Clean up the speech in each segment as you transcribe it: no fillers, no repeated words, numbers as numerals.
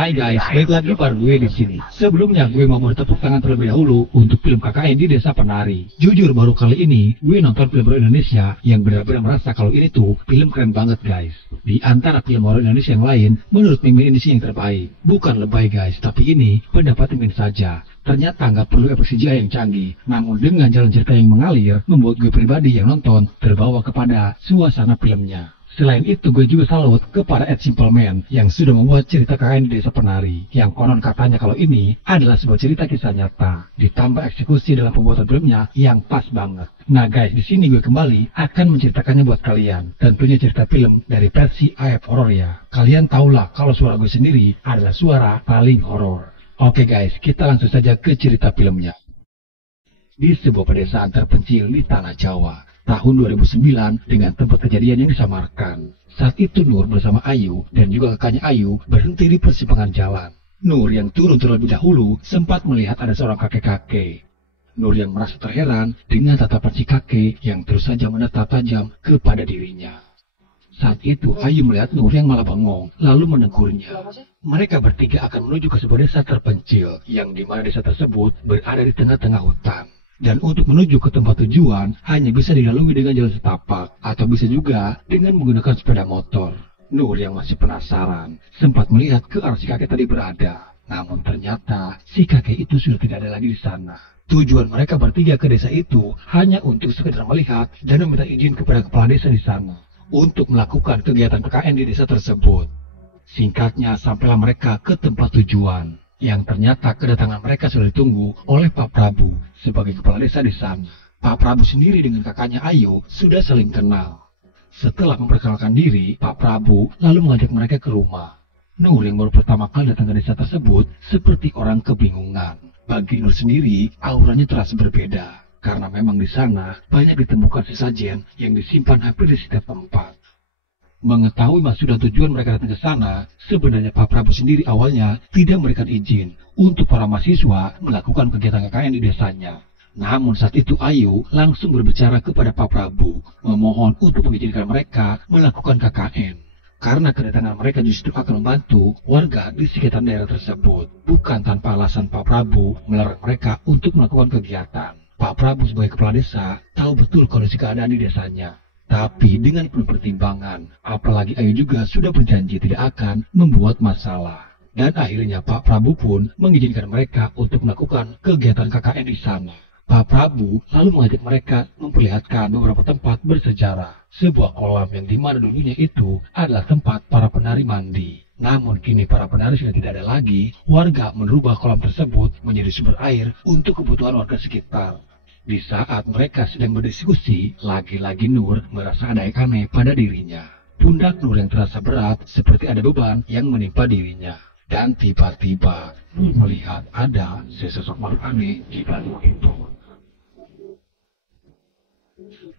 Hai guys, balik lagi pada gue di sini. Sebelumnya gue mau bertepuk tangan terlebih dahulu untuk film KKN di Desa Penari. Jujur baru kali ini gue nonton film horor Indonesia yang benar-benar merasa kalau ini tuh film keren banget guys. Di antara film horor Indonesia yang lain, menurut Mimin ini sih yang terbaik. Bukan lebay guys, tapi ini pendapat Mimin saja. Ternyata nggak perlu efek CGI yang canggih, namun dengan jalan cerita yang mengalir, membuat gue pribadi yang nonton terbawa kepada suasana filmnya. Selain itu, gue juga salut kepada Ed Simpleman yang sudah membuat cerita KKN di Desa Penari, yang konon katanya kalau ini adalah sebuah cerita kisah nyata, ditambah eksekusi dalam pembuatan filmnya yang pas banget. Nah guys, di sini gue kembali akan menceritakannya buat kalian, tentunya cerita film dari versi AF Horror ya. Kalian tahulah kalau suara gue sendiri adalah suara paling horor. Oke guys, kita langsung saja ke cerita filmnya. Di sebuah pedesaan terpencil di tanah Jawa, tahun 2009 dengan tempat kejadian yang disamarkan. Saat itu Nur bersama Ayu dan juga kakaknya Ayu berhenti di persimpangan jalan. Nur yang turun terlebih dahulu sempat melihat ada seorang kakek-kakek. Nur yang merasa terheran dengan tatapan si kakek yang terus saja menatap tajam kepada dirinya. Saat itu Ayu melihat Nur yang malah bengong lalu menegurnya. Mereka bertiga akan menuju ke sebuah desa terpencil yang dimana desa tersebut berada di tengah-tengah hutan. Dan untuk menuju ke tempat tujuan hanya bisa dilalui dengan jalan setapak atau bisa juga dengan menggunakan sepeda motor. Nur yang masih penasaran sempat melihat ke arah si kakek tadi berada. Namun ternyata si kakek itu sudah tidak ada lagi di sana. Tujuan mereka bertiga ke desa itu hanya untuk sekedar melihat dan meminta izin kepada kepala desa di sana untuk melakukan kegiatan KKN di desa tersebut. Singkatnya sampailah mereka ke tempat tujuan. Yang ternyata kedatangan mereka sudah ditunggu oleh Pak Prabu sebagai kepala desa di sana. Pak Prabu sendiri dengan kakaknya Ayu sudah saling kenal. Setelah memperkenalkan diri, Pak Prabu lalu mengajak mereka ke rumah. Nur yang baru pertama kali datang ke desa tersebut seperti orang kebingungan. Bagi Nur sendiri, auranya terasa berbeda karena memang di sana banyak ditemukan sesajen yang disimpan hampir di setiap tempat. Mengetahui maksud dan tujuan mereka datang ke sana, sebenarnya Pak Prabu sendiri awalnya tidak memberikan izin untuk para mahasiswa melakukan kegiatan KKN di desanya. Namun saat itu Ayu langsung berbicara kepada Pak Prabu, memohon untuk mengizinkan mereka melakukan KKN. Karena kedatangan mereka justru akan membantu warga di sekitar daerah tersebut. Bukan tanpa alasan Pak Prabu melarang mereka untuk melakukan kegiatan. Pak Prabu sebagai kepala desa tahu betul kondisi keadaan di desanya. Tapi dengan penuh pertimbangan, apalagi Ayu juga sudah berjanji tidak akan membuat masalah. Dan akhirnya Pak Prabu pun mengizinkan mereka untuk melakukan kegiatan KKN di sana. Pak Prabu lalu mengajak mereka memperlihatkan beberapa tempat bersejarah. Sebuah kolam yang dimana dulunya itu adalah tempat para penari mandi. Namun kini para penari sudah tidak ada lagi, warga merubah kolam tersebut menjadi sumber air untuk kebutuhan warga sekitar. Di saat mereka sedang berdiskusi, lagi-lagi Nur merasa ada yang aneh pada dirinya. Pundak Nur yang terasa berat seperti ada beban yang menimpa dirinya. Dan tiba-tiba Nur melihat ada sesosok makhluk aneh di balik itu.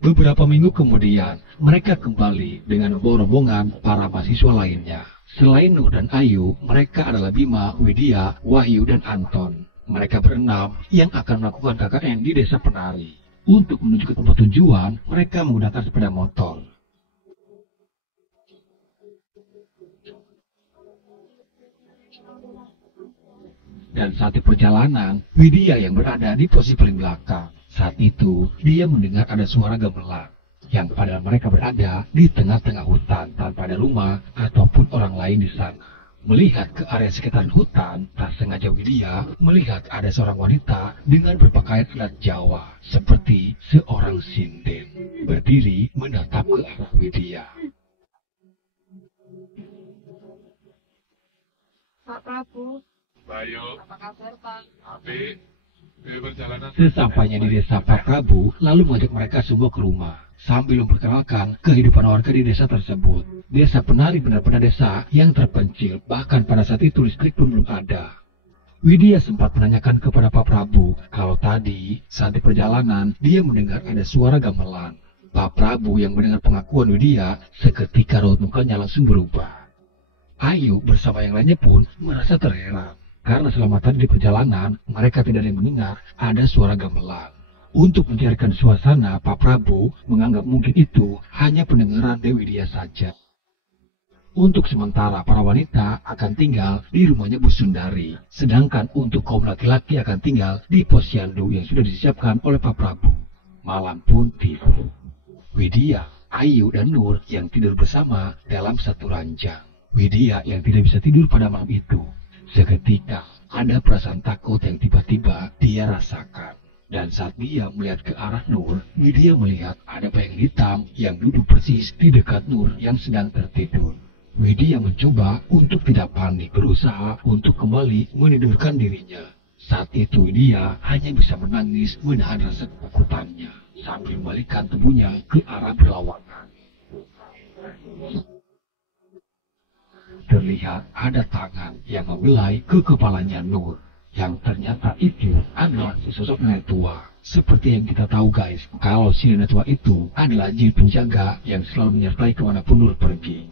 Beberapa minggu kemudian, mereka kembali dengan membawa rombongan para mahasiswa lainnya. Selain Nur dan Ayu, mereka adalah Bima, Widya, Wahyu, dan Anton. Mereka berenam yang akan melakukan KKN di Desa Penari. Untuk menuju ke tempat tujuan, mereka menggunakan sepeda motor. Dan saat di perjalanan, Widya yang berada di posisi paling belakang. Saat itu, dia mendengar ada suara gamelan. Yang padahal mereka berada di tengah-tengah hutan tanpa ada rumah ataupun orang lain di sana. Melihat ke area sekitar hutan, tak sengaja Widya melihat ada seorang wanita dengan berpakaian adat Jawa, seperti seorang sinden, berdiri menatap ke arah Widya. Pak Prabu, Bayu, apa kabar Pak? Abi, perjalanan. Sesampainya di desa, Pak Prabu lalu mengajak mereka semua ke rumah, sambil memperkenalkan kehidupan warga di desa tersebut. Desa Penari benar-benar desa yang terpencil, bahkan pada saat itu listrik pun belum ada. Widya sempat menanyakan kepada Pak Prabu kalau tadi saat di perjalanan dia mendengar ada suara gamelan. Pak Prabu yang mendengar pengakuan Widya seketika raut mukanya langsung berubah. Ayu bersama yang lainnya pun merasa terheran karena selama tadi di perjalanan mereka tidak ada yang mendengar ada suara gamelan. Untuk mencairkan suasana, Pak Prabu menganggap mungkin itu hanya pendengaran Dewi Widya saja. Untuk sementara para wanita akan tinggal di rumahnya Bu Sundari, sedangkan untuk kaum laki-laki akan tinggal di posyandu yang sudah disiapkan oleh Pak Prabu. Malam pun tiba. Widya, Ayu, dan Nur yang tidur bersama dalam satu ranjang. Widya yang tidak bisa tidur pada malam itu. Seketika ada perasaan takut yang tiba-tiba dia rasakan. Dan saat dia melihat ke arah Nur, Widya melihat ada bayang hitam yang duduk persis di dekat Nur yang sedang tertidur. Widya mencoba untuk tidak panik, berusaha untuk kembali menidurkan dirinya. Saat itu Widya hanya bisa menangis menahan rasa ketakutannya sambil membalikkan tubuhnya ke arah berlawanan. Terlihat ada tangan yang membelai ke kepalanya Nur. Yang ternyata itu adalah sosok nenek tua. Seperti yang kita tahu guys, kalau si nenek tua itu adalah jin penjaga yang selalu menyertai kemanapun Nur pergi.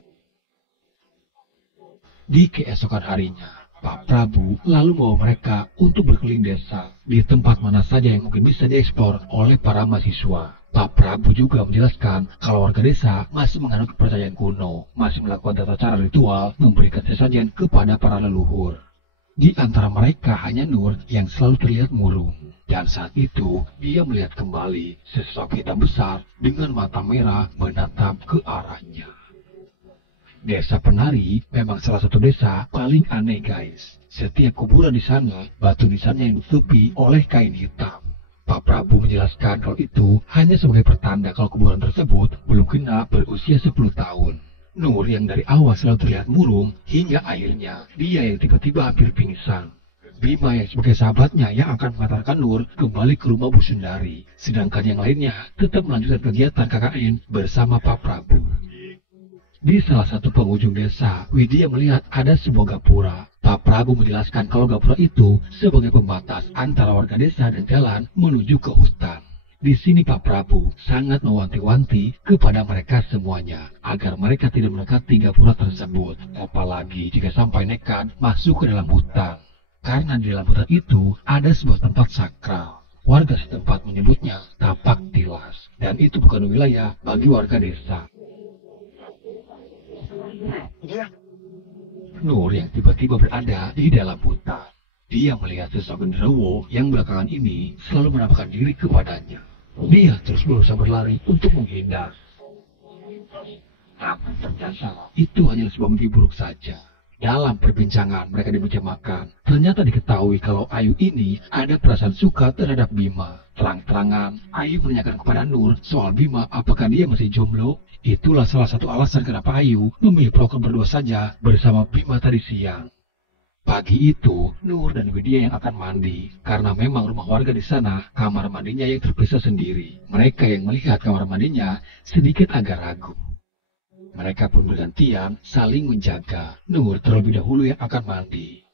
Di keesokan harinya, Pak Prabu lalu membawa mereka untuk berkeliling desa di tempat mana saja yang mungkin bisa dieksplor oleh para mahasiswa. Pak Prabu juga menjelaskan kalau warga desa masih menganut kepercayaan kuno, masih melakukan tata cara ritual memberikan sesajen kepada para leluhur. Di antara mereka hanya Nur yang selalu terlihat murung. Dan saat itu, dia melihat kembali sesosok hitam besar dengan mata merah menatap ke arahnya. Desa Penari memang salah satu desa paling aneh guys. Setiap kuburan di sana, batu nisannya yang ditutupi oleh kain hitam. Pak Prabu menjelaskan kalau itu hanya sebagai pertanda kalau kuburan tersebut belum genap berusia 10 tahun. Nur yang dari awal selalu terlihat murung, hingga akhirnya dia yang tiba-tiba hampir pingsan. Bima yang sebagai sahabatnya yang akan mengantarkan Nur kembali ke rumah Bu Sundari. Sedangkan yang lainnya tetap melanjutkan kegiatan KKN bersama Pak Prabu. Di salah satu penghujung desa, Widya melihat ada sebuah gapura. Pak Prabu menjelaskan kalau gapura itu sebagai pembatas antara warga desa dan jalan menuju ke hutan. Di sini Pak Prabu sangat mewanti-wanti kepada mereka semuanya agar mereka tidak mendekati gapura tersebut, apalagi jika sampai nekat masuk ke dalam hutan. Karena di dalam hutan itu ada sebuah tempat sakral. Warga setempat menyebutnya Tapak Tilas, dan itu bukan wilayah bagi warga desa. Nur yang tiba-tiba berada di dalam hutan. Dia melihat sosok genderuwo yang belakangan ini selalu menampakkan diri kepadanya. Dia terus berusaha berlari untuk menghindar. Namun ternyata itu hanya sebuah mimpi buruk saja. Dalam perbincangan mereka di meja makan, ternyata diketahui kalau Ayu ini ada perasaan suka terhadap Bima. Terang-terangan, Ayu menanyakan kepada Nur soal Bima apakah dia masih jomblo. Itulah salah satu alasan kenapa Ayu memilih program berdua saja bersama Bima tadi siang. Pagi itu, Nur dan Widya yang akan mandi, karena memang rumah warga di sana, kamar mandinya yang terpisah sendiri. Mereka yang melihat kamar mandinya sedikit agak ragu. Mereka pun bergantian saling menjaga. Nur terlebih dahulu yang akan mandi.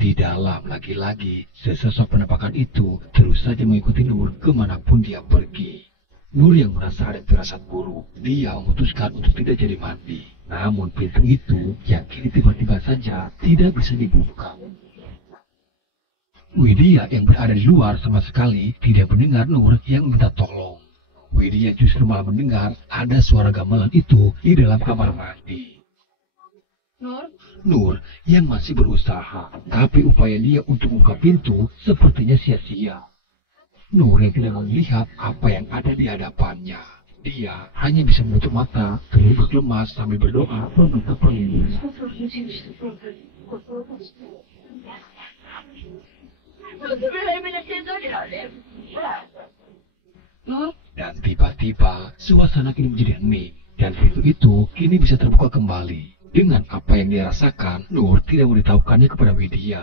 Di dalam lagi-lagi, sesosok penampakan itu terus saja mengikuti Nur kemanapun dia pergi. Nur yang merasa ada firasat buruk, dia memutuskan untuk tidak jadi mandi. Namun pintu itu yang kini tiba-tiba saja tidak bisa dibuka. Widya yang berada di luar sama sekali tidak mendengar Nur yang minta tolong. Widya justru malah mendengar ada suara gamelan itu di dalam kamar mandi. Nur yang masih berusaha, tapi upaya dia untuk membuka pintu sepertinya sia-sia. Nur yang tidak melihat apa yang ada di hadapannya. Dia hanya bisa menutup mata, terus berlemas sambil berdoa meminta perlindungan. Dan tiba-tiba suasana kini menjadi hening dan pintu itu kini bisa terbuka kembali. Dengan apa yang dia rasakan, Nur tidak memberitahukannya kepada Widya.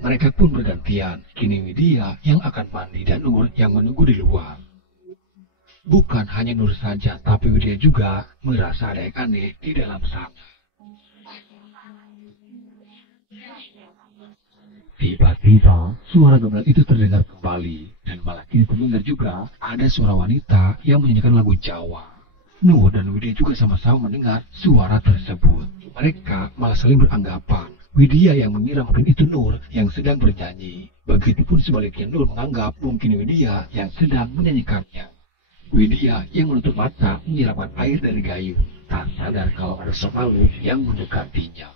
Mereka pun bergantian. Kini Widya yang akan mandi dan Nur yang menunggu di luar. Bukan hanya Nur saja, tapi Widya juga merasa ada yang aneh di dalam sana. Tiba-tiba, suara gamelan itu terdengar kembali, dan malah kini terdengar juga ada suara wanita yang menyanyikan lagu Jawa. Nur dan Widya juga sama-sama mendengar suara tersebut. Mereka malah saling beranggapan. Widya yang mengira mungkin itu Nur yang sedang bernyanyi. Begitupun sebaliknya Nur menganggap mungkin Widya yang sedang menyanyikannya. Widya yang menutup mata menyiramkan air dari gayung, tak sadar kalau ada semalu yang mendekatinya.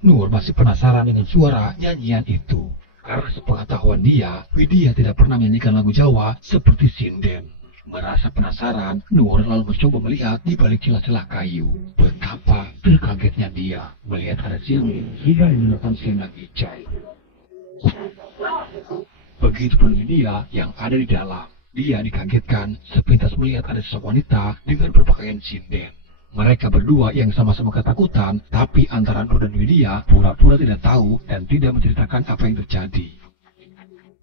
Nur masih penasaran dengan suara nyanyian itu. Karena sepengetahuan dia, Widya tidak pernah menyanyikan lagu Jawa seperti sinden. Merasa penasaran, Nur lalu mencoba melihat di balik celah-celah kayu. Betapa terkagetnya dia melihat ada cermin sudah menggunakan selendang hijau. Begitupun Widya yang ada di dalam. Dia dikagetkan sepintas melihat ada sosok wanita dengan berpakaian sinden. Mereka berdua yang sama-sama ketakutan, tapi antara Nur dan Widya pura-pura tidak tahu dan tidak menceritakan apa yang terjadi.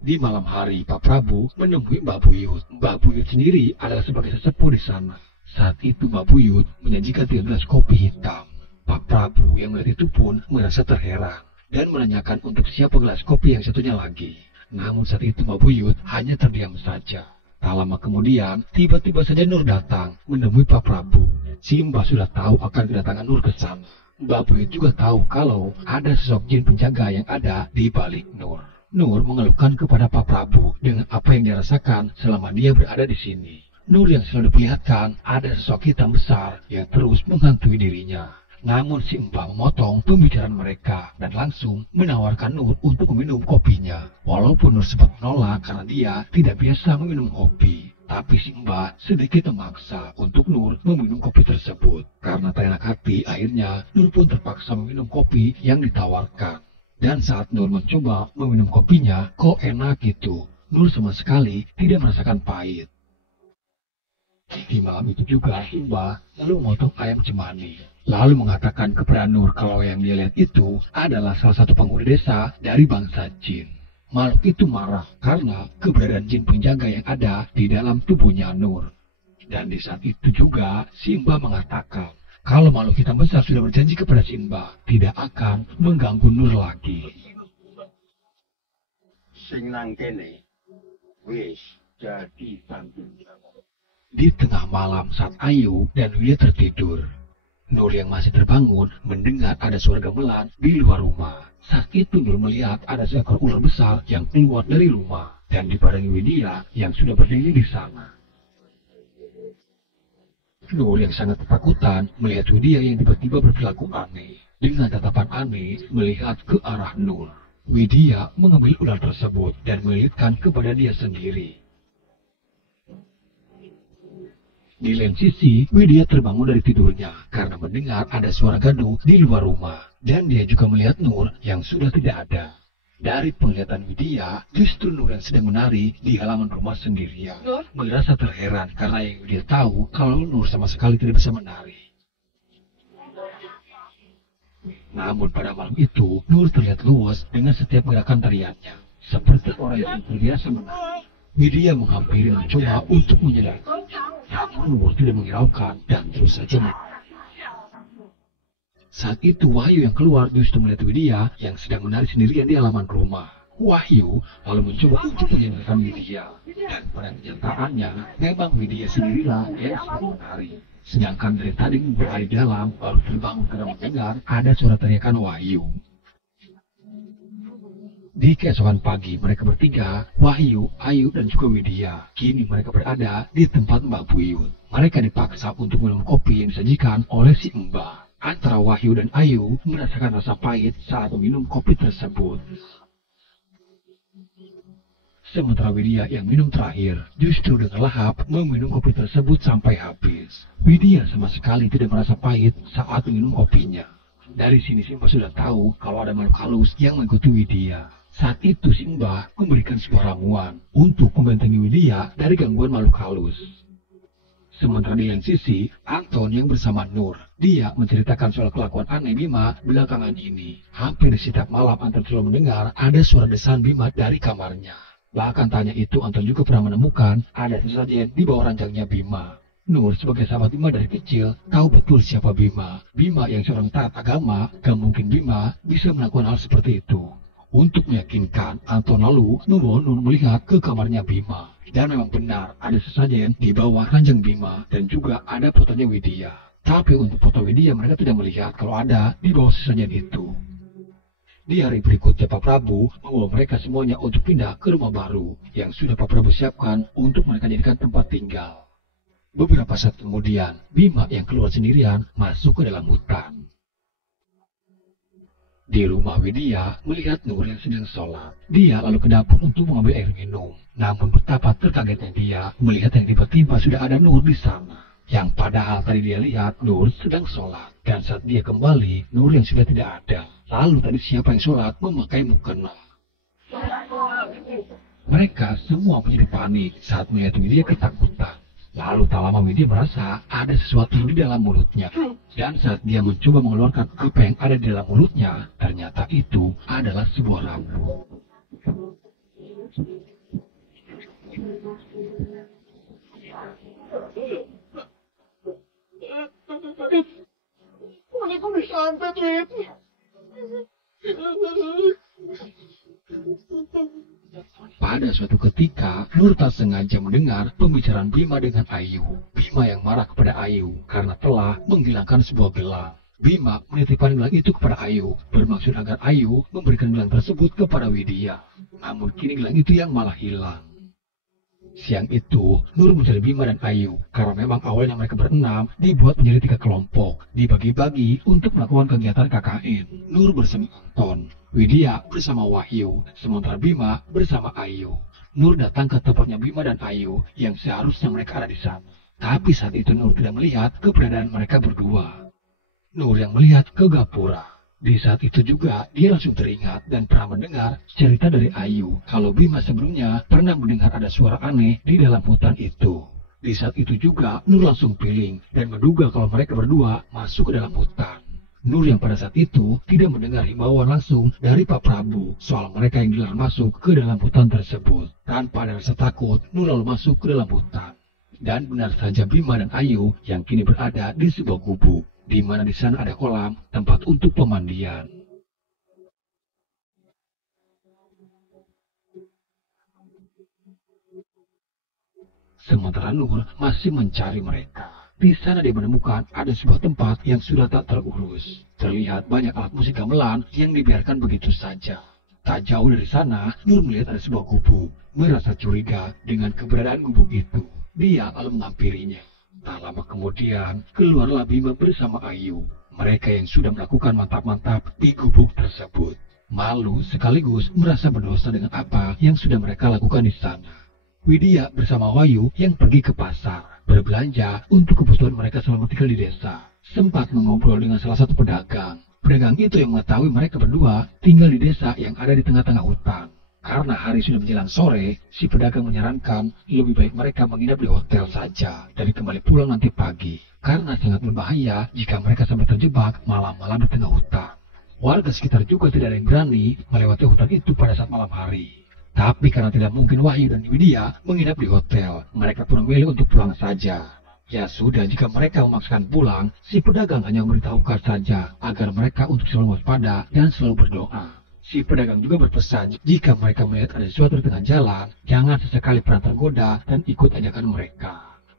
Di malam hari, Pak Prabu menemui Mbak Buyut. Mbak Buyut sendiri adalah sebagai sesepuh di sana. Saat itu Mbak Buyut menyajikan 3 gelas kopi hitam. Pak Prabu yang melihat itu pun merasa terheran dan menanyakan untuk siapa gelas kopi yang satunya lagi. Namun saat itu Mbak Buyut hanya terdiam saja. Tak lama kemudian, tiba-tiba saja Nur datang menemui Pak Prabu. Si Mbah sudah tahu akan kedatangan Nur ke sana. Mbak Buyut juga tahu kalau ada sosok jin penjaga yang ada di balik Nur. Nur mengeluhkan kepada Pak Prabu dengan apa yang dirasakan selama dia berada di sini. Nur yang selalu diperlihatkan ada sosok hitam besar yang terus menghantui dirinya. Namun si Mbah memotong pembicaraan mereka dan langsung menawarkan Nur untuk meminum kopinya. Walaupun Nur sempat menolak karena dia tidak biasa meminum kopi. Tapi si Mbah sedikit memaksa untuk Nur meminum kopi tersebut. Karena tak enak hati, akhirnya Nur pun terpaksa meminum kopi yang ditawarkan. Dan saat Nur mencoba meminum kopinya, kok enak gitu. Nur sama sekali tidak merasakan pahit. Di malam itu juga, si Mbah lalu memotong ayam cemani. Lalu mengatakan kepada Nur kalau yang dia lihat itu adalah salah satu penghuni desa dari bangsa jin. Makhluk itu marah karena keberadaan jin penjaga yang ada di dalam tubuhnya Nur. Dan di saat itu juga, si Mbah mengatakan kalau makhluk hitam besar sudah berjanji kepada si Mbah tidak akan mengganggu Nur lagi. Sing nang kene wis jadi tanggung jawab. Di tengah malam saat Ayu dan Widya tertidur, Nur yang masih terbangun mendengar ada suara gamelan di luar rumah. Saat itu Nur melihat ada seekor ular besar yang keluar dari rumah dan dibarengi Widya yang sudah berdiri di sana. Nur yang sangat ketakutan melihat Widya yang tiba-tiba berperilaku aneh. Dengan tatapan aneh melihat ke arah Nur. Widya mengambil ular tersebut dan melilitkan kepada dia sendiri. Di lain sisi, Widya terbangun dari tidurnya karena mendengar ada suara gaduh di luar rumah. Dan dia juga melihat Nur yang sudah tidak ada. Dari penglihatan Widya, justru Nur yang sedang menari di halaman rumah sendirian. Nur? Merasa terheran karena yang Widya tahu kalau Nur sama sekali tidak bisa menari. Namun pada malam itu, Nur terlihat luas dengan setiap gerakan tariannya. Seperti orang yang terbiasa menari. Widya menghampiri dan mencoba untuk menyadari. Namun Nur tidak menghiraukan dan terus saja menari. Saat itu Wahyu yang keluar justru melihat Widya yang sedang menari sendirian di halaman rumah. Wahyu lalu mencoba untuk menyenangkan Widya. Dan pada kenyataannya, memang Widya sendirilah yang sedang menari. Sedangkan dari tadi berada di dalam, baru terbangun karena mendengar ada suara teriakan Wahyu. Di keesokan pagi, mereka bertiga, Wahyu, Ayu, dan juga Widya. Kini mereka berada di tempat Mbak Buyut. Mereka dipaksa untuk minum kopi yang disajikan oleh si Mbah. Antara Wahyu dan Ayu merasakan rasa pahit saat meminum kopi tersebut. Sementara Widya yang minum terakhir justru dengan lahap meminum kopi tersebut sampai habis. Widya sama sekali tidak merasa pahit saat minum kopinya. Dari sini si Mbah sudah tahu kalau ada makhluk halus yang mengikuti Widya. Saat itu si Mbah memberikan sebuah ramuan untuk membentengi Widya dari gangguan makhluk halus. Sementara di lain sisi, Anton yang bersama Nur, dia menceritakan soal kelakuan aneh Bima belakangan ini. Hampir di setiap malam Anton selalu mendengar ada suara desahan Bima dari kamarnya. Bahkan tanya itu Anton juga pernah menemukan ada sesajen di bawah ranjangnya Bima. Nur sebagai sahabat Bima dari kecil tahu betul siapa Bima. Bima yang seorang taat agama, gak mungkin Bima bisa melakukan hal seperti itu. Untuk meyakinkan, Anton lalu membawa Nur melihat ke kamarnya Bima. Dan memang benar ada sesajen di bawah ranjang Bima dan juga ada fotonya Widya. Tapi untuk foto Widya mereka tidak melihat kalau ada di bawah sesajen itu. Di hari berikutnya Pak Prabu membawa mereka semuanya untuk pindah ke rumah baru yang sudah Pak Prabu siapkan untuk mereka jadikan tempat tinggal. Beberapa saat kemudian, Bima yang keluar sendirian masuk ke dalam hutan. Di rumah Widya melihat Nur yang sedang sholat. Dia lalu ke dapur untuk mengambil air minum. Namun betapa terkagetnya dia melihat yang tiba-tiba sudah ada Nur di sana. Yang padahal tadi dia lihat Nur sedang sholat. Dan saat dia kembali, Nur yang sudah tidak ada. Lalu tadi siapa yang sholat memakai mukena. Mereka semua menjadi panik saat melihat Widya ketakutan. Lalu tak lama Widya merasa ada sesuatu di dalam mulutnya. Dan saat dia mencoba mengeluarkan apa yang ada di dalam mulutnya, ternyata itu adalah sebuah rambut. Ini kok bisa sampai Trip? Pada suatu ketika, Nur tak sengaja mendengar pembicaraan Bima dengan Ayu. Bima yang marah kepada Ayu karena telah menghilangkan sebuah gelang. Bima menitipkan gelang itu kepada Ayu, bermaksud agar Ayu memberikan gelang tersebut kepada Widya. Namun kini gelang itu yang malah hilang. Siang itu, Nur mencari Bima dan Ayu, karena memang awalnya mereka berenam dibuat menjadi 3 kelompok, dibagi-bagi untuk melakukan kegiatan KKN. Nur bersama Anton, Widya bersama Wahyu, sementara Bima bersama Ayu. Nur datang ke tempatnya Bima dan Ayu, yang seharusnya mereka ada di sana. Tapi saat itu Nur tidak melihat keberadaan mereka berdua. Nur yang melihat ke gapura. Di saat itu juga, dia langsung teringat dan pernah mendengar cerita dari Ayu kalau Bima sebelumnya pernah mendengar ada suara aneh di dalam hutan itu. Di saat itu juga, Nur langsung feeling dan menduga kalau mereka berdua masuk ke dalam hutan. Nur yang pada saat itu tidak mendengar himbauan langsung dari Pak Prabu soal mereka yang dilarang masuk ke dalam hutan tersebut. Tanpa ada rasa takut, Nur lalu masuk ke dalam hutan. Dan benar saja Bima dan Ayu yang kini berada di sebuah gubuk, di mana di sana ada kolam tempat untuk pemandian. Sementara Nur masih mencari mereka. Di sana dia menemukan ada sebuah tempat yang sudah tak terurus. Terlihat banyak alat musik gamelan yang dibiarkan begitu saja. Tak jauh dari sana, Nur melihat ada sebuah gubuk. Merasa curiga dengan keberadaan gubuk itu. Dia lalu menghampirinya. Tak lama kemudian, keluarlah Bima bersama Ayu. Mereka yang sudah melakukan mantap-mantap di gubuk tersebut. Malu sekaligus merasa berdosa dengan apa yang sudah mereka lakukan di sana. Widya bersama Wahyu yang pergi ke pasar, berbelanja untuk kebutuhan mereka selama tinggal di desa. Sempat mengobrol dengan salah satu pedagang. Pedagang itu yang mengetahui mereka berdua tinggal di desa yang ada di tengah-tengah hutan. Karena hari sudah menjelang sore, si pedagang menyarankan lebih baik mereka menginap di hotel saja dan kembali pulang nanti pagi. Karena sangat berbahaya jika mereka sampai terjebak malam-malam di tengah hutan. Warga sekitar juga tidak ada yang berani melewati hutan itu pada saat malam hari. Tapi karena tidak mungkin Wahyu dan Widya menginap di hotel, mereka pun memilih untuk pulang saja. Ya sudah, jika mereka memaksakan pulang, si pedagang hanya memberitahukan saja agar mereka untuk selalu waspada dan selalu berdoa. Si pedagang juga berpesan jika mereka melihat ada sesuatu di tengah jalan, jangan sesekali pernah tergoda dan ikut ajakan mereka.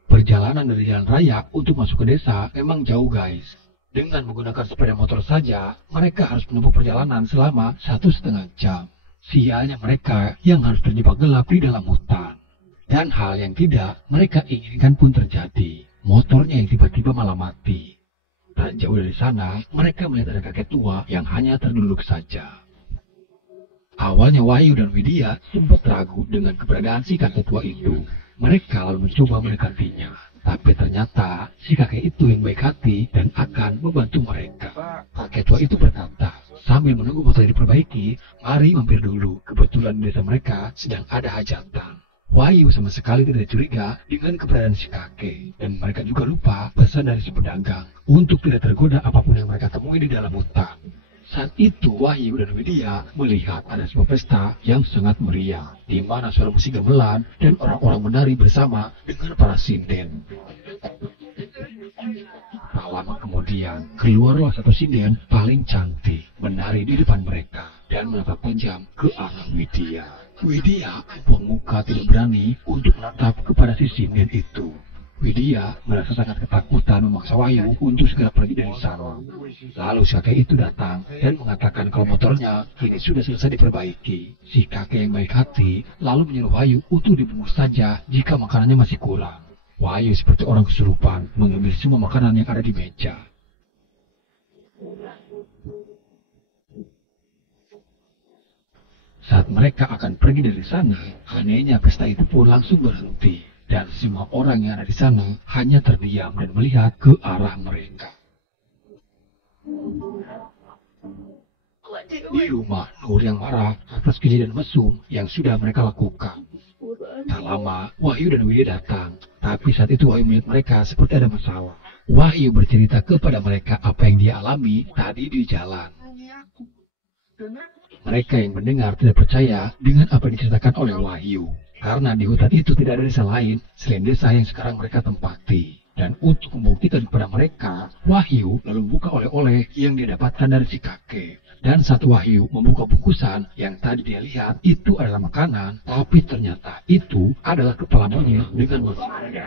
Perjalanan dari jalan raya untuk masuk ke desa memang jauh guys. Dengan menggunakan sepeda motor saja, mereka harus menempuh perjalanan selama 1,5 jam. Sialnya mereka yang harus terjebak gelap di dalam hutan. Dan hal yang tidak mereka inginkan pun terjadi. Motornya yang tiba-tiba malah mati. Tak jauh dari sana, mereka melihat ada kakek tua yang hanya terduduk saja. Awalnya Wahyu dan Widya sempat ragu dengan keberadaan si kakek tua itu. Mereka lalu mencoba mendekatinya. Tapi ternyata si kakek itu yang baik hati dan akan membantu mereka. Kakek tua itu berkata, sambil menunggu motor diperbaiki, mari mampir dulu. Kebetulan di desa mereka sedang ada hajatan. Wahyu sama sekali tidak curiga dengan keberadaan si kakek. Dan mereka juga lupa pesan dari si pedagang untuk tidak tergoda apapun yang mereka temui di dalam hutan. Saat itu Wahyu dan Widya melihat ada sebuah pesta yang sangat meriah, di mana suara musik gamelan dan orang-orang menari bersama dengan para sinden. Tak lama kemudian, keluarlah satu sinden paling cantik menari di depan mereka dan menatap tajam ke arah Widya. Widya membuang muka tidak berani untuk menatap kepada si sinden itu. Widya merasa sangat ketakutan memaksa Wahyu untuk segera pergi dari sana. Lalu si kakek itu datang dan mengatakan kalau motornya kini sudah selesai diperbaiki. Si kakek yang baik hati lalu menyuruh Wahyu untuk dibungkus saja jika makanannya masih kurang. Wahyu seperti orang kesurupan mengambil semua makanan yang ada di meja. Saat mereka akan pergi dari sana, anehnya pesta itu pun langsung berhenti. Dan semua orang yang ada di sana hanya terdiam dan melihat ke arah mereka. Di rumah, Nur yang marah atas kejadian mesum yang sudah mereka lakukan. Tak lama, Wahyu dan Widya datang. Tapi saat itu Wahyu melihat mereka seperti ada masalah. Wahyu bercerita kepada mereka apa yang dia alami tadi di jalan. Mereka yang mendengar tidak percaya dengan apa yang diceritakan oleh Wahyu. Karena di hutan itu tidak ada desa lain selain desa yang sekarang mereka tempati. Dan untuk membuktikan kepada mereka, Wahyu lalu membuka oleh-oleh yang dia dapatkan dari si kakek. Dan saat Wahyu membuka bungkusan yang tadi dia lihat itu adalah makanan, tapi ternyata itu adalah kepala monyet dengan masalahnya.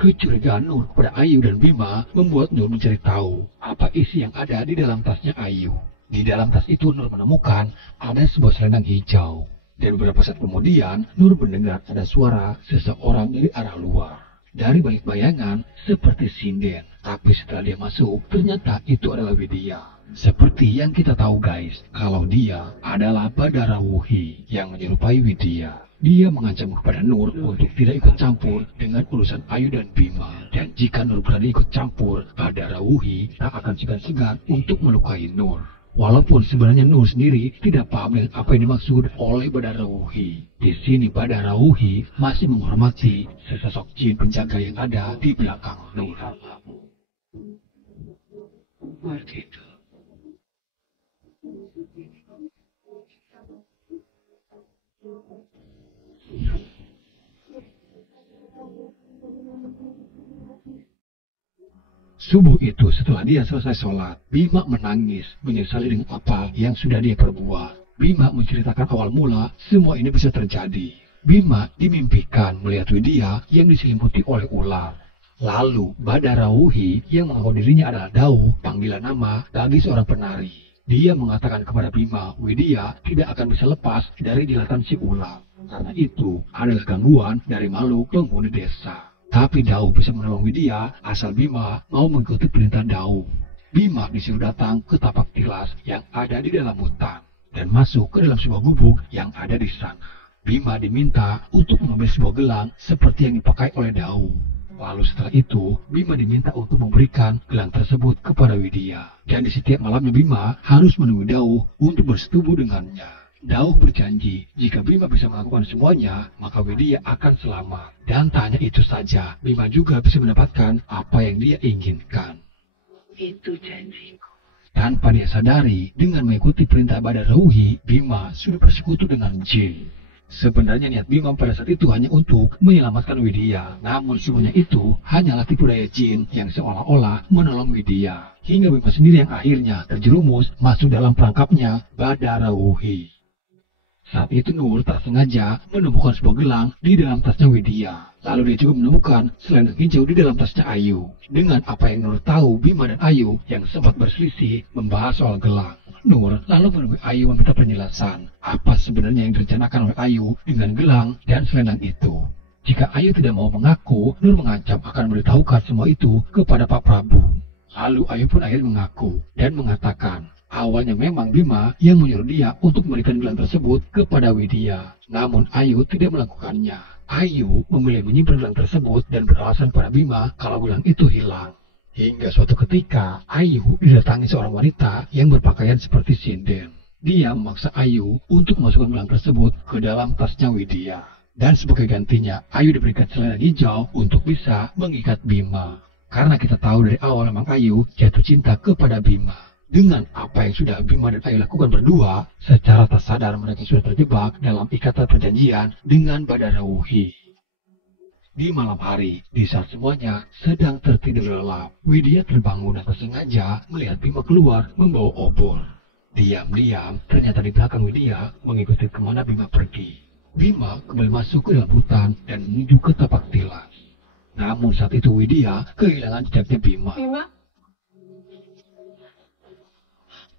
Kecurigaan Nur kepada Ayu dan Bima membuat Nur mencari tahu apa isi yang ada di dalam tasnya Ayu. Di dalam tas itu Nur menemukan ada sebuah selendang hijau. Dan beberapa saat kemudian Nur mendengar ada suara seseorang dari arah luar. Dari balik bayangan seperti sinden. Tapi setelah dia masuk ternyata itu adalah Widya. Seperti yang kita tahu guys, kalau dia adalah Badara Wuhi yang menyerupai Widya. Dia mengancam kepada Nur untuk tidak ikut campur dengan urusan Ayu dan Bima. Dan jika Nur berani ikut campur, Badara Wuhi tak akan segan-segan untuk melukai Nur. Walaupun sebenarnya Nur sendiri tidak paham dengan apa yang dimaksud oleh Badara Wuhi. Di sini Badara Wuhi masih menghormati sesosok jin penjaga yang ada di belakang Nur. Begitu. Subuh itu setelah dia selesai sholat, Bima menangis, menyesali dengan apa yang sudah dia perbuat. Bima menceritakan awal mula semua ini bisa terjadi. Bima dimimpikan melihat Widya yang diselimuti oleh ular. Lalu Badara Wuhi yang mengaku dirinya adalah Dau, panggilan nama bagi seorang penari. Dia mengatakan kepada Bima, Widya tidak akan bisa lepas dari jilatan si ular. Karena itu adalah gangguan dari makhluk penghuni desa. Tapi Dau bisa menolong Widya asal Bima mau mengikuti perintah Dau. Bima disuruh datang ke tapak tilas yang ada di dalam hutan dan masuk ke dalam sebuah gubuk yang ada di sana. Bima diminta untuk mengambil sebuah gelang seperti yang dipakai oleh Dau. Lalu setelah itu, Bima diminta untuk memberikan gelang tersebut kepada Widya. Dan di setiap malamnya Bima harus menemui Dau untuk bersetubuh dengannya. Dau berjanji, jika Bima bisa melakukan semuanya, maka Widya akan selamat. Dan tak hanya itu saja, Bima juga bisa mendapatkan apa yang dia inginkan. Itu janjiku. Tanpa dia sadari, dengan mengikuti perintah Badara Wuhi, Bima sudah bersekutu dengan jin. Sebenarnya niat Bima pada saat itu hanya untuk menyelamatkan Widya. Namun semuanya itu hanyalah tipu daya jin yang seolah-olah menolong Widya. Hingga Bima sendiri yang akhirnya terjerumus masuk dalam perangkapnya Badara Wuhi. Saat itu Nur tak sengaja menemukan sebuah gelang di dalam tasnya Widya. Lalu dia juga menemukan selendang hijau di dalam tasnya Ayu. Dengan apa yang Nur tahu, Bima dan Ayu yang sempat berselisih membahas soal gelang. Nur lalu menemui Ayu meminta penjelasan apa sebenarnya yang direncanakan oleh Ayu dengan gelang dan selendang itu. Jika Ayu tidak mau mengaku, Nur mengancam akan memberitahukan semua itu kepada Pak Prabu. Lalu Ayu pun akhirnya mengaku dan mengatakan, awalnya memang Bima yang menyuruh dia untuk memberikan gelang tersebut kepada Widya. Namun Ayu tidak melakukannya. Ayu memilih menyimpan gelang tersebut dan beralasan pada Bima kalau gelang itu hilang. Hingga suatu ketika, Ayu didatangi seorang wanita yang berpakaian seperti sinden. Dia memaksa Ayu untuk memasukkan gelang tersebut ke dalam tasnya Widya. Dan sebagai gantinya, Ayu diberikan selendang hijau untuk bisa mengikat Bima. Karena kita tahu dari awal memang Ayu jatuh cinta kepada Bima. Dengan apa yang sudah Bima dan Ayu lakukan berdua, secara tak sadar mereka sudah terjebak dalam ikatan perjanjian dengan Badara Wuhi. Di malam hari, di saat semuanya sedang tertidur lelap, Widya terbangun dan tersengaja melihat Bima keluar membawa obor. Diam-diam, ternyata di belakang Widya mengikuti kemana Bima pergi. Bima kembali masuk ke dalam hutan dan menuju ke tapak tilas. Namun saat itu Widya kehilangan jejaknya Bima. Bima,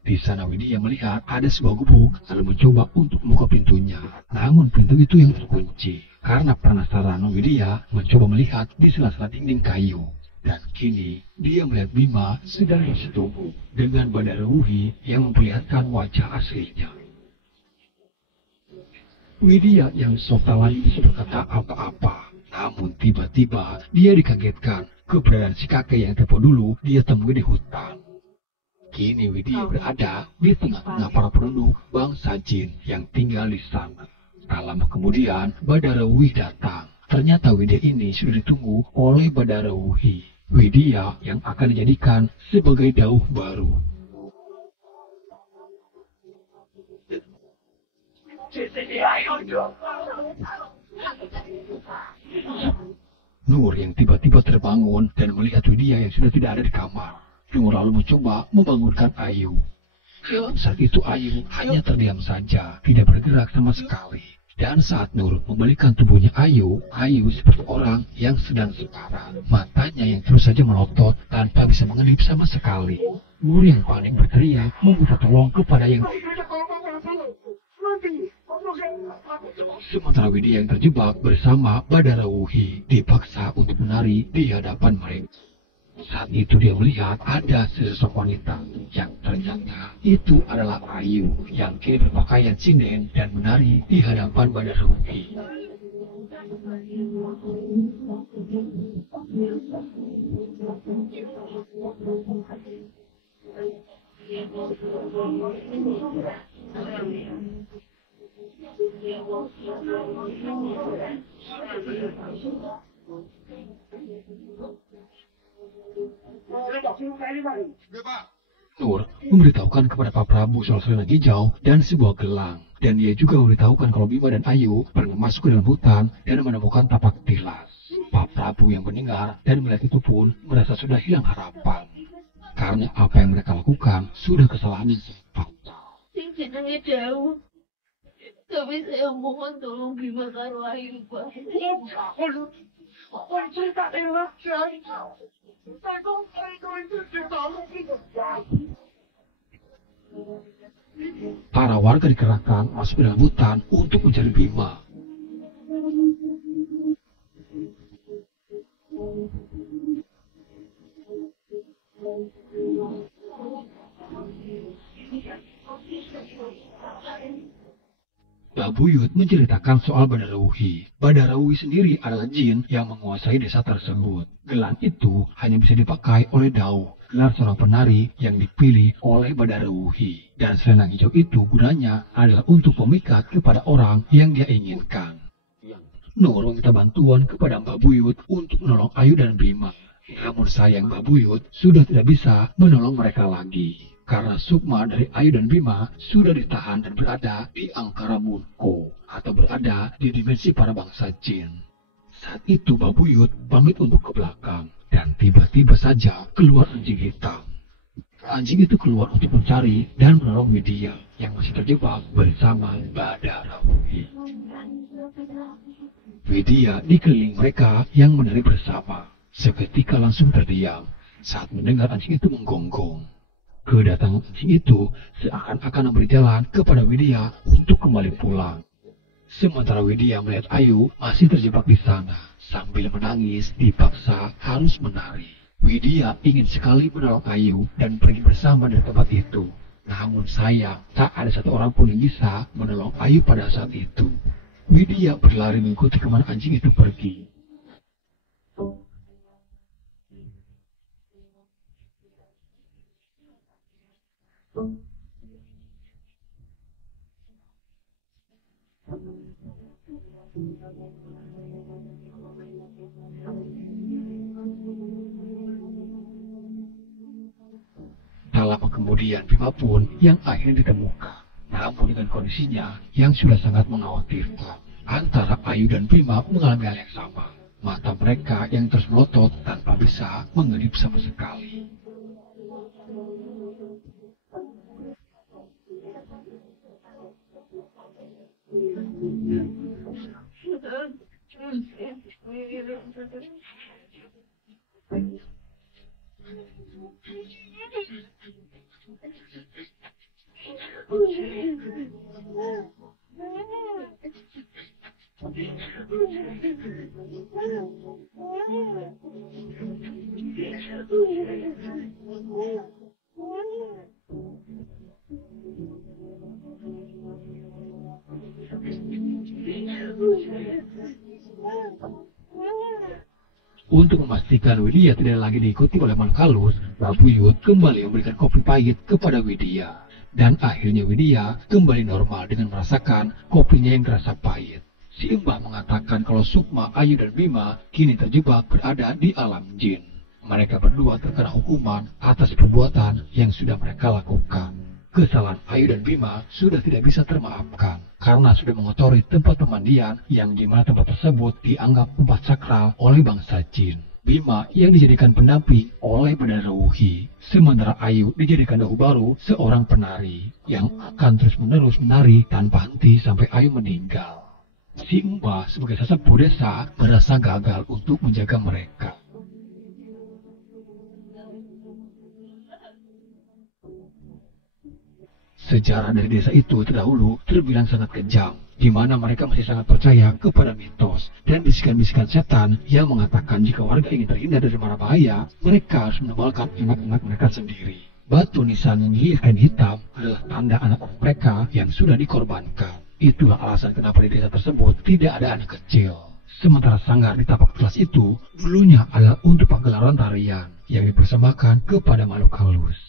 Di sana Widya melihat ada sebuah gubuk lalu mencoba untuk membuka pintunya. Namun pintu itu yang terkunci. Karena penasaran, Widya mencoba melihat di sela-sela dinding kayu. Dan kini dia melihat Bima sedang bersetubuh dengan Badara Wuhi yang memperlihatkan wajah aslinya. Widya yang sok tak lagi bisa berkata apa-apa. Namun tiba-tiba dia dikagetkan keberadaan si kakek yang tempo dulu dia temui di hutan. Kini Widya berada di tengah-tengah para penduduk bangsa Jin yang tinggal di sana. Tak lama kemudian Badara Wuhi datang. Ternyata Widya ini sudah ditunggu oleh Badara Wuhi. Widya yang akan dijadikan sebagai dauh baru. Nur yang tiba-tiba terbangun dan melihat Widya yang sudah tidak ada di kamar. Nur lalu mencoba membangunkan Ayu. Saat itu Ayu hanya terdiam saja, tidak bergerak sama sekali. Dan saat Nur membalikan tubuhnya Ayu seperti orang yang sedang sekarat. Matanya yang terus saja melotot tanpa bisa mengelip sama sekali. Nur yang panik berteriak meminta tolong kepada yang lain. Sementara Widya yang terjebak bersama Badara Wuhi dipaksa untuk menari di hadapan mereka. Saat itu dia melihat ada sesosok wanita yang ternyata itu adalah Ayu yang kini berpakaian sinden dan menari di hadapan Badara Wuhi. Nur memberitahukan kepada Pak Prabu soal selendang hijau dan sebuah gelang. Dan dia juga memberitahukan kalau Bima dan Ayu pernah masuk ke dalam hutan dan menemukan tapak tilas. Pak Prabu yang mendengar dan melihat itu pun merasa sudah hilang harapan. Karena apa yang mereka lakukan sudah kesalahan yang fatal. senangnya jauh. Tapi saya mohon tolong Bima karo Ayu, Pak. Para warga dikerahkan masuk ke dalam hutan untuk mencari Bima. Babuyut menceritakan soal Badara Wuhi. Badara Wuhi sendiri adalah jin yang menguasai desa tersebut. Gelang itu hanya bisa dipakai oleh Dao, gelar seorang penari yang dipilih oleh Badara Wuhi. Dan selendang hijau itu gunanya adalah untuk memikat kepada orang yang dia inginkan. Nur meminta bantuan kepada Mbak Buyut untuk menolong Ayu dan Bima. Namun sayang Mbak Buyut sudah tidak bisa menolong mereka lagi. Karena sukma dari Ayu dan Bima sudah ditahan dan berada di Angkara Munko atau berada di dimensi para bangsa jin. Saat itu Mbak Buyut pamit untuk ke belakang dan tiba-tiba saja keluar anjing hitam. Anjing itu keluar untuk mencari dan menolong Widya yang masih terjebak bersama Badara Wuhi. Widya dikelilingi mereka yang menari bersama. Seketika langsung terdiam saat mendengar anjing itu menggonggong. Kedatangan anjing itu seakan-akan memberi jalan kepada Widya untuk kembali pulang. Sementara Widya melihat Ayu masih terjebak di sana, sambil menangis dipaksa harus menari. Widya ingin sekali menolong Ayu dan pergi bersama dari tempat itu. Namun sayang, tak ada satu orang pun yang bisa menolong Ayu pada saat itu. Widya berlari mengikuti kemana anjing itu pergi. Tak lama kemudian Bima pun yang akhirnya ditemukan. Namun dengan kondisinya yang sudah sangat mengkhawatirkan. Antara Ayu dan Bima mengalami hal yang sama. Mata mereka yang terus melotot tanpa bisa mengelip sama sekali. Untuk memastikan Widya tidak lagi diikuti oleh makhluk halus, Mbak Buyut kembali memberikan kopi pahit kepada Widya. Dan akhirnya Widya kembali normal dengan merasakan kopinya yang terasa pahit. Si Mbah mengatakan kalau Sukma, Ayu, dan Bima kini terjebak berada di alam jin. Mereka berdua terkena hukuman atas perbuatan yang sudah mereka lakukan. Kesalahan Ayu dan Bima sudah tidak bisa termaafkan karena sudah mengotori tempat pemandian yang di mana tempat tersebut dianggap tempat sakral oleh bangsa jin. Bima yang dijadikan pendamping oleh Badara Wuhi, sementara Ayu dijadikan dahu baru seorang penari yang akan terus-menerus menari tanpa henti sampai Ayu meninggal. Si Mbah sebagai sesepuh desa merasa gagal untuk menjaga mereka. Sejarah dari desa itu terdahulu terbilang sangat kejam, di mana mereka masih sangat percaya kepada mitos dan bisikan-bisikan setan yang mengatakan jika warga ingin terhindar dari mara bahaya, mereka harus menebalkan anak-anak mereka sendiri. Batu nisan yang dilihat kain hitam adalah tanda anak-anak mereka yang sudah dikorbankan. Itulah alasan kenapa di desa tersebut tidak ada anak kecil. Sementara sanggar di tapak kelas itu dulunya adalah untuk pagelaran tarian yang dipersembahkan kepada makhluk halus.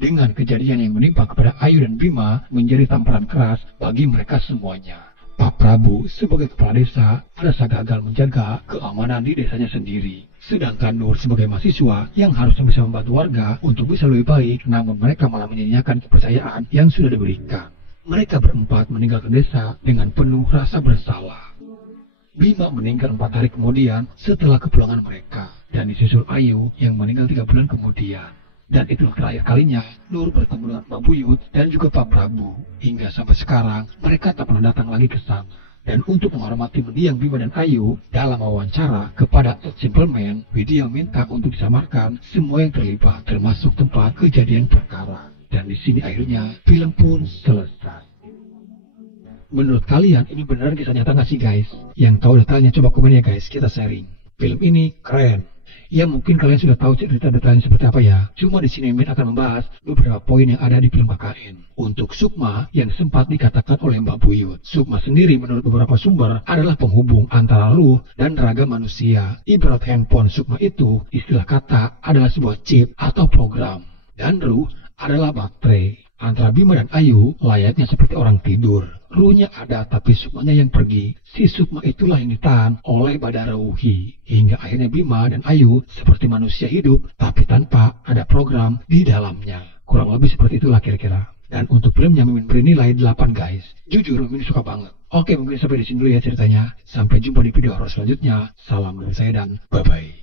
Dengan kejadian yang menimpa kepada Ayu dan Bima menjadi tamparan keras bagi mereka semuanya. Pak Prabu sebagai kepala desa merasa gagal menjaga keamanan di desanya sendiri. Sedangkan Nur sebagai mahasiswa yang harusnya bisa membantu warga untuk bisa lebih baik, namun mereka malah menyanyiakan kepercayaan yang sudah diberikan. Mereka berempat meninggalkan desa dengan penuh rasa bersalah. Bima meninggal 4 hari kemudian setelah kepulangan mereka, dan disusul Ayu yang meninggal 3 bulan kemudian. Dan itulah terakhir kalinya Nur bertemu dengan Mbak Buyut dan juga Pak Prabu. Hingga sampai sekarang mereka tak pernah datang lagi ke sana. Dan untuk menghormati mendiang Bima dan Ayu, dalam wawancara kepada Simple Man, Widya minta untuk disamarkan semua yang terlibat, termasuk tempat kejadian perkara. Dan di sini akhirnya film pun selesai. Menurut kalian ini beneran kisah nyata nggak sih guys? Yang tahu detailnya coba komen ya guys, kita sharing. Film ini keren. Ya mungkin kalian sudah tahu cerita detailnya seperti apa ya. Cuma di sini Min akan membahas beberapa poin yang ada di film KKN. Untuk Sukma yang sempat dikatakan oleh Mbak Buyut. Sukma sendiri menurut beberapa sumber adalah penghubung antara ruh dan raga manusia. Ibarat handphone Sukma itu istilah kata adalah sebuah chip atau program. Dan ruh adalah baterai. Antara Bima dan Ayu layaknya seperti orang tidur. Ruhnya ada tapi Sukmanya yang pergi. Si Sukma itulah yang ditahan oleh Badara Wuhi. Hingga akhirnya Bima dan Ayu seperti manusia hidup tapi tanpa ada program di dalamnya. Kurang lebih seperti itulah kira-kira. Dan untuk filmnya Mimin beri nilai 8 guys. Jujur Mimin suka banget. Oke mungkin sampai di sini dulu ya ceritanya. Sampai jumpa di video horor selanjutnya. Salam dari saya dan bye-bye.